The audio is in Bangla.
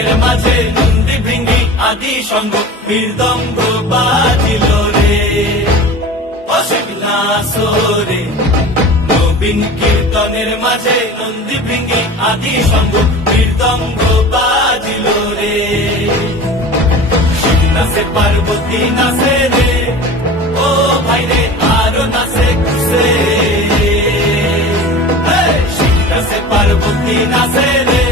কীর্তনের মাঝে নন্দী ভৃঙ্গি আদি সঙ্গ মৃদঙ্গ বাজিল রে অসিক নাসরে নবীন কীর্তনের মাঝে নন্দী ভৃঙ্গি আদি সঙ্গ মৃদঙ্গ বাজিল রে শিব নাচে পার্বতী নাচে রে ও ভাই রে আরো নাচে খুশে শিব নাচে পার্বতী নাচে রে